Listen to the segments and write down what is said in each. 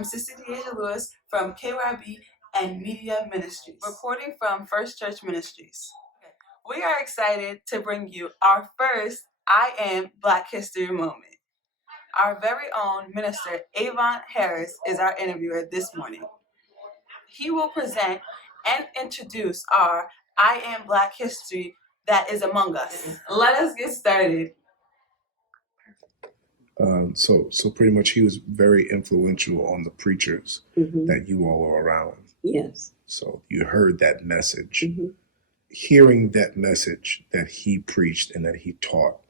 I'm Sister Deja Lewis from KYB and Media Ministries, reporting from First Church Ministries. We are excited to bring you our first I Am Black History moment. Our very own Minister Avon Harris is our interviewer this morning. He will present and introduce our I Am Black History that is among us. Let us get started. So pretty much he was very influential on the preachers that you all are around. Yes. So you heard that message. Hearing that message that he preached and that he taught,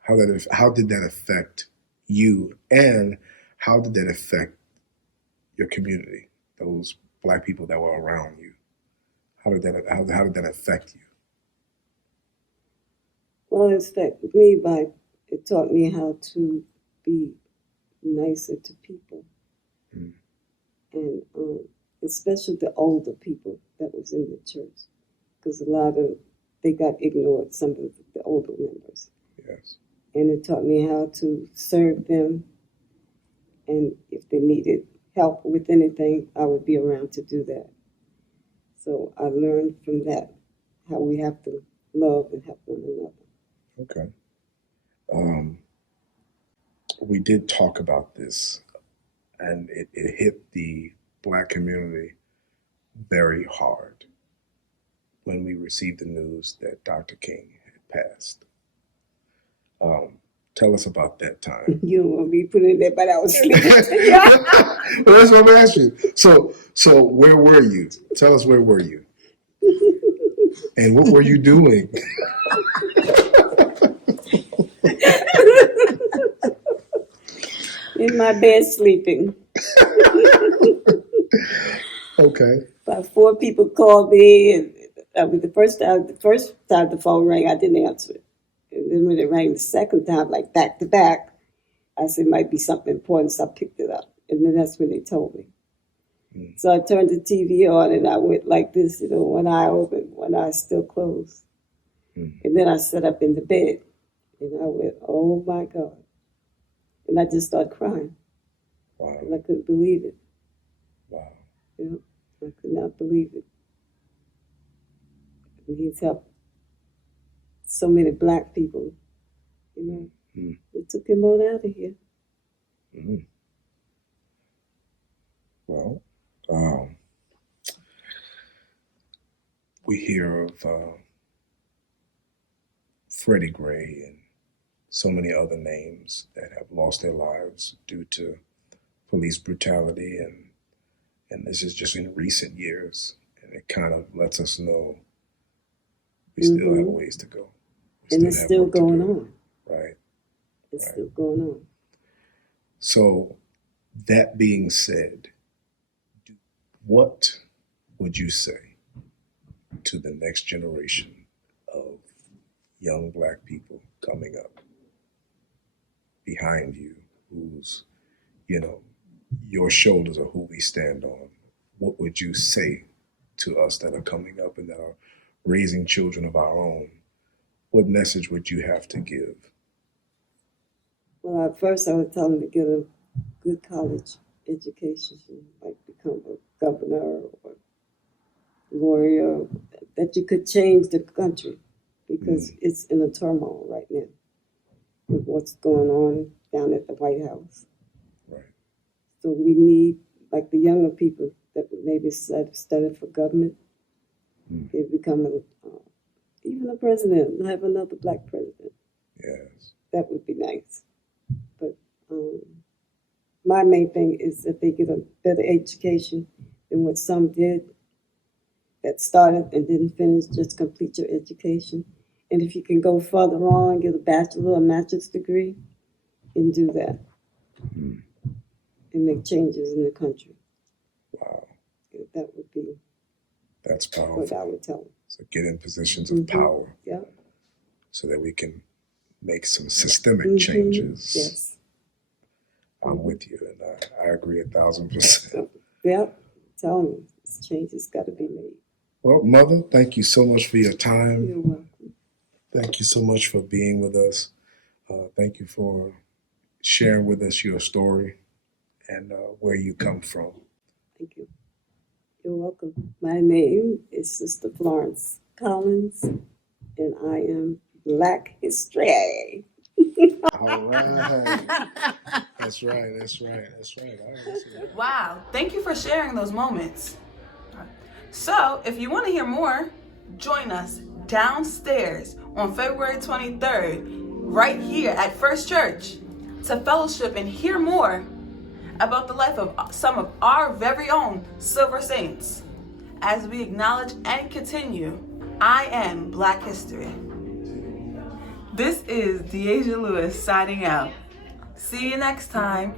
how did that affect you, and how did that affect your community, those Black people that were around you? How did that affect you? Well, it affected me by it taught me how to be nicer to people, and especially the older people that was in the church, because they got ignored, some of the older members. Yes. And it taught me how to serve them, and if they needed help with anything, I would be around to do that. So I learned from that how we have to love and help one another. Okay. We did talk about this, and it hit the Black community very hard when we received the news that Dr. King had passed. Tell us about that time. You don't want me putting that, but I was sleeping. Well, that's what I'm asking. So where were you? Tell us, where were you? And what were you doing? In my bed sleeping. Okay. About 4 people called me, and the first time the phone rang, I didn't answer it. And then when it rang the second time, like back to back, I said it might be something important, so I picked it up. And then that's when they told me. So I turned the TV on, and I went like this, one eye open, one eye still closed. And then I sat up in the bed, and I went, oh my God. And I just started crying. Wow. And I couldn't believe it. Wow. I could not believe it. And he's helped so many Black people, They took him on out of here. Well, we hear of Freddie Gray and so many other names that have lost their lives due to police brutality, and this is just in recent years, and it kind of lets us know we still have ways to go. And it's still going on. Right. It's still going on. So, that being said, what would you say to the next generation of young Black people coming up behind you, who's, your shoulders are who we stand on? What would you say to us that are coming up and that are raising children of our own? What message would you have to give? Well, at first I would tell them to get a good college education, like become a governor or lawyer, that you could change the country, because it's in a turmoil right now with what's going on down at the White House. Right. So we need, like the younger people that maybe studied for government, they become even a president, have another Black president. Yes. That would be nice. But my main thing is that they get a better education than what some did, that started and didn't finish, just complete your education. And if you can go further on, get a bachelor or master's degree, and do that. And make changes in the country. Wow. That would be That's powerful. what I would tell them. So get in positions of power. Yeah. So that we can make some systemic changes. Yes. I'm with you, and I agree 1,000%. Yeah, tell me, this change has got to be made. Well, Mother, thank you so much for your time. You're welcome. Thank you so much for being with us. Thank you for sharing with us your story and where you come from. Thank you. You're welcome. My name is Sister Florence Collins, and I am Black History. All right. That's right. All right, that's right. Wow, thank you for sharing those moments. So, if you want to hear more, join us downstairs on February 23rd, right here at First Church, to fellowship and hear more about the life of some of our very own Silver Saints, as we acknowledge and continue I Am Black History. This is Deasia Lewis signing out. See you next time.